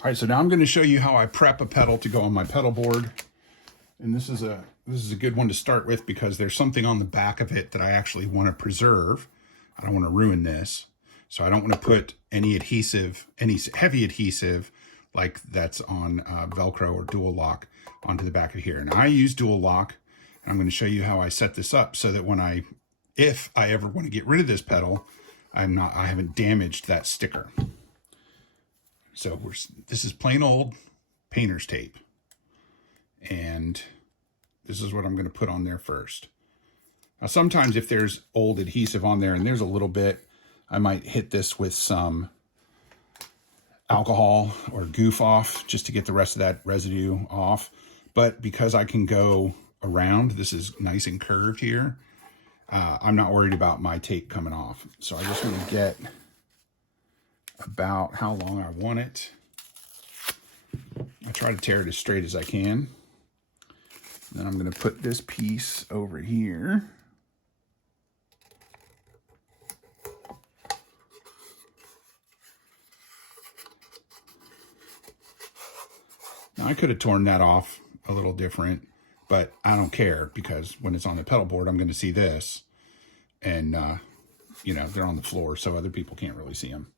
All right, so now I'm going to show you how I prep a pedal to go on my pedal board. And this is a good one to start with because there's something on the back of it that I actually want to preserve. I don't want to ruin this. So I don't want to put any adhesive, any heavy adhesive like that's on Velcro or Dual Lock onto the back of here. And I use Dual Lock, and I'm going to show you how I set this up so that when if I ever want to get rid of this pedal, I haven't damaged that sticker. So this is plain old painter's tape. And this is what I'm going to put on there first. Now, sometimes if there's old adhesive on there and there's a little bit, I might hit this with some alcohol or goof off just to get the rest of that residue off. But because I can go around, this is nice and curved here, I'm not worried about my tape coming off. So I just want to get about how long I want it. I try to tear it as straight as I can. Then I'm going to put this piece over here. Now I could have torn that off a little different, but I don't care because when it's on the pedal board, I'm going to see this. And, you know, they're on the floor, so other people can't really see them.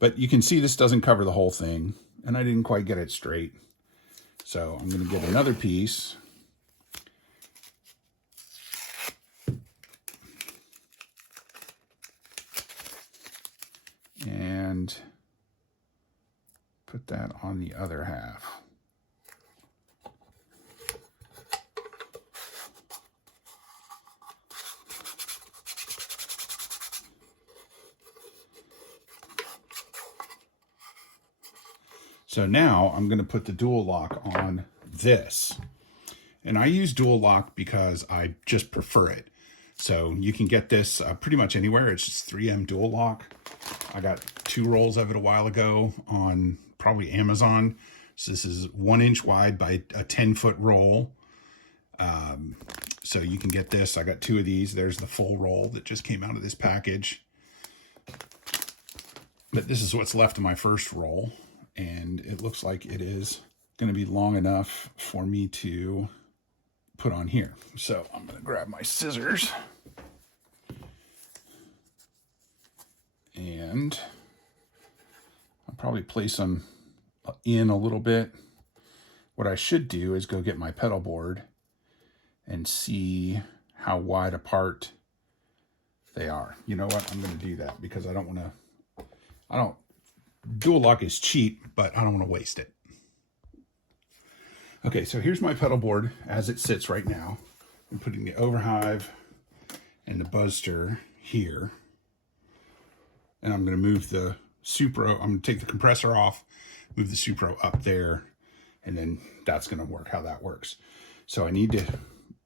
But you can see this doesn't cover the whole thing, and I didn't quite get it straight. So I'm going to get another piece. And put that on the other half. So now I'm going to put the Dual Lock on this. And I use Dual Lock because I just prefer it. So you can get this pretty much anywhere. It's just 3M Dual Lock. I got 2 rolls of it a while ago on probably Amazon. So this is 1 inch wide by a 10-foot roll. So you can get this. I got 2 of these. There's the full roll that just came out of this package. But this is what's left of my first roll. And it looks like it is going to be long enough for me to put on here. So I'm going to grab my scissors. And I'll probably place them in a little bit. What I should do is go get my pedal board and see how wide apart they are. You know what? I'm going to do that because I don't want to, Dual Lock is cheap, but I don't want to waste it. Okay, so here's my pedal board as it sits right now. I'm putting the Overhive and the Buzzster here. And I'm going to move the Supro, I'm going to take the compressor off, move the Supro up there, and then that's going to work how that works. So I need to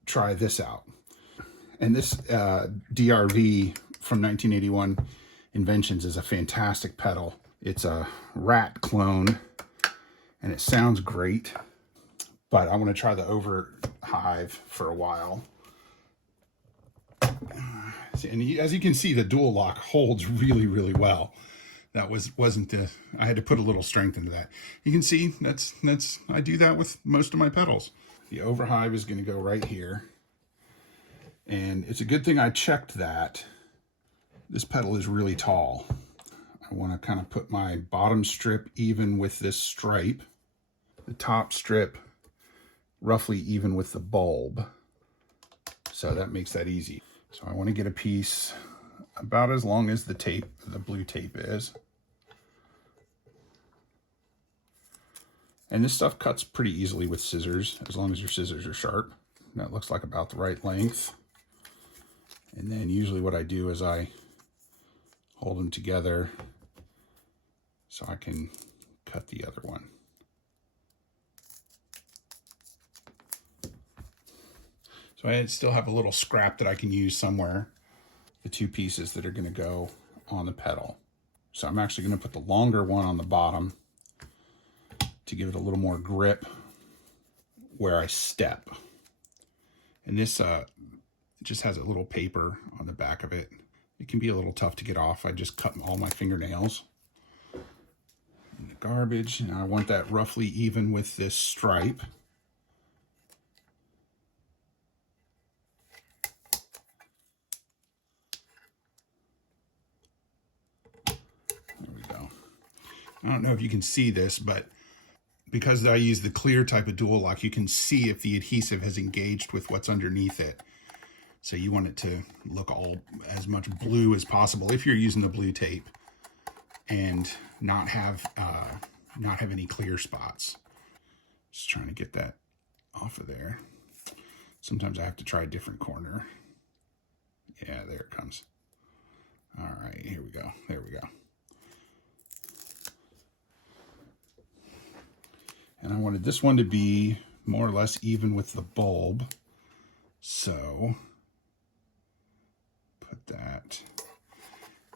try this out. And this DRV from 1981 Inventions is a fantastic pedal. It's a Rat clone, and it sounds great, but I want to try the Overhive for a while. And as you can see, the Dual Lock holds really, really well. That wasn't the, I had to put a little strength into that. You can see I do that with most of my pedals. The Overhive is going to go right here. And it's a good thing I checked that. This pedal is really tall. I want to kind of put my bottom strip even with this stripe, the top strip roughly even with the bulb. So that makes that easy. So I want to get a piece about as long as the tape, the blue tape is. And this stuff cuts pretty easily with scissors, as long as your scissors are sharp. That looks like about the right length. And then usually what I do is I hold them together so I can cut the other one. So I still have a little scrap that I can use somewhere, the 2 pieces that are going to go on the pedal. So I'm actually going to put the longer one on the bottom to give it a little more grip where I step. And this just has a little paper on the back of it. It can be a little tough to get off. I just cut all my fingernails. I'm going to garbage, and I want that roughly even with this stripe. There we go. I don't know if you can see this, but because I use the clear type of dual lock, you can see if the adhesive has engaged with what's underneath it. So you want it to look all as much blue as possible if you're using the blue tape, and not have any clear spots. Just trying to get that off of there. Sometimes I have to try a different corner. Yeah, there it comes. All right, here we go. There we go. And I wanted this one to be more or less even with the bulb. So put that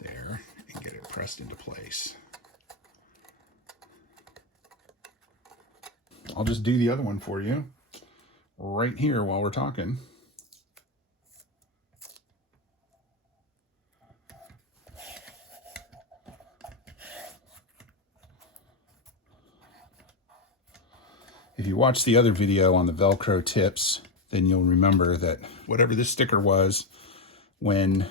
there and get it pressed into place. I'll just do the other one for you right here while we're talking. If you watch the other video on the Velcro tips, then you'll remember that whatever this sticker was, when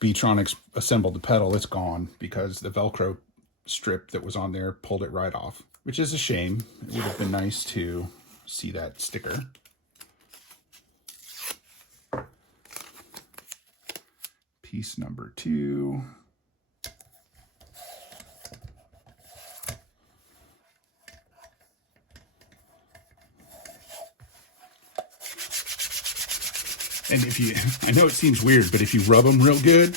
B-Tronics assembled the pedal, it's gone because the Velcro strip that was on there pulled it right off, which is a shame. It would have been nice to see that sticker. Piece number 2. And if you, I know it seems weird, but if you rub them real good,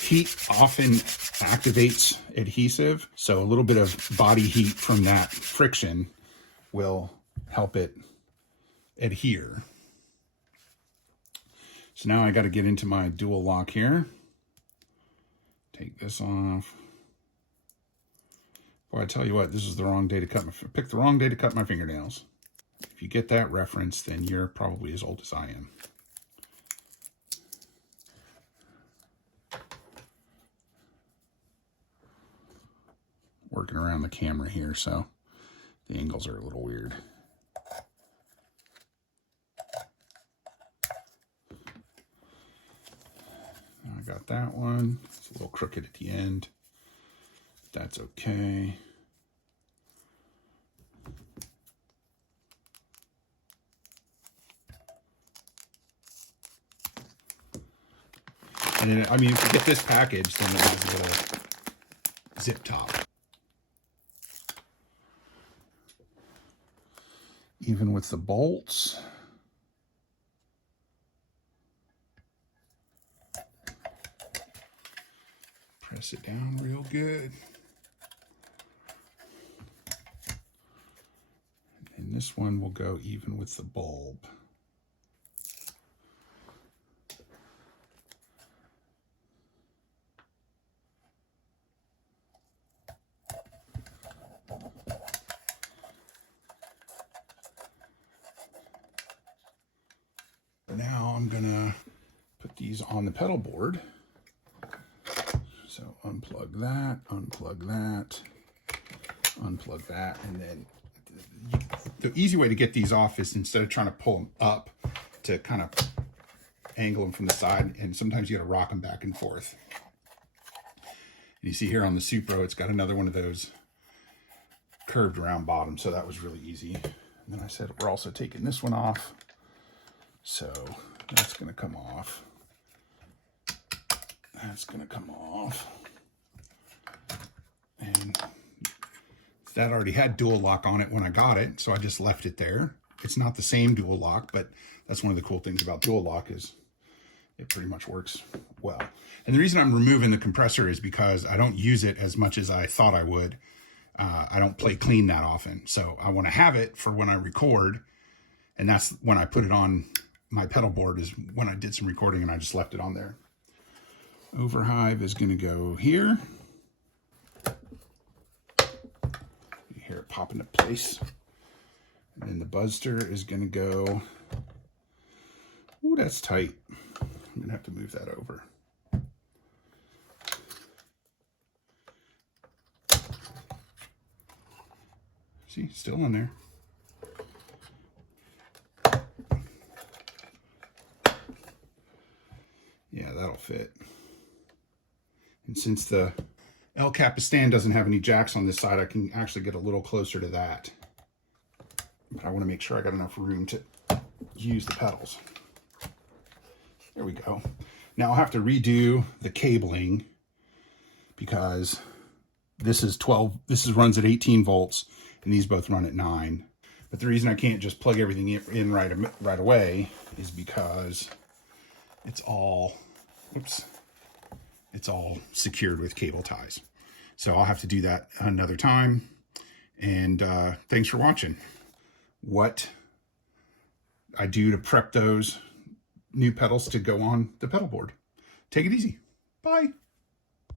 heat often activates adhesive. So a little bit of body heat from that friction will help it adhere. So now I got to get into my dual lock here. Take this off. Boy, I tell you what, this is the wrong day to cut my, picked the wrong day to cut my fingernails. If you get that reference, then you're probably as old as I am. Working around the camera here, so the angles are a little weird. I got that one. It's a little crooked at the end. That's okay. And then, I mean, if you get this package, then it has a little zip top. Even with the bolts. Press it down real good. And this one will go even with the bulb. Now I'm gonna put these on the pedal board. So unplug that, unplug that, unplug that, and then the easy way to get these off is instead of trying to pull them up to kind of angle them from the side, and sometimes you gotta rock them back and forth. And you see here on the Supro, it's got another one of those curved round bottoms, so that was really easy. And then I said, we're also taking this one off. So that's gonna come off. That's gonna come off. And that already had dual lock on it when I got it, so I just left it there. It's not the same dual lock, but that's one of the cool things about dual lock is it pretty much works well. And the reason I'm removing the compressor is because I don't use it as much as I thought I would. I don't play clean that often. So I wanna have it for when I record, and that's when I put it on my pedal board, is when I did some recording and I just left it on there. Overhive is going to go here. You hear it pop into place. And then the Buzzster is going to go, ooh, that's tight. I'm going to have to move that over. See, still in there. Yeah, that'll fit. And since the El Capistan doesn't have any jacks on this side, I can actually get a little closer to that. But I want to make sure I got enough room to use the pedals. There we go. Now I'll have to redo the cabling because this runs at 18 volts and these both run at 9. But the reason I can't just plug everything in right away is because it's all secured with cable ties. So I'll have to do that another time. And thanks for watching. What I do to prep those new pedals to go on the pedal board. Take it easy. Bye.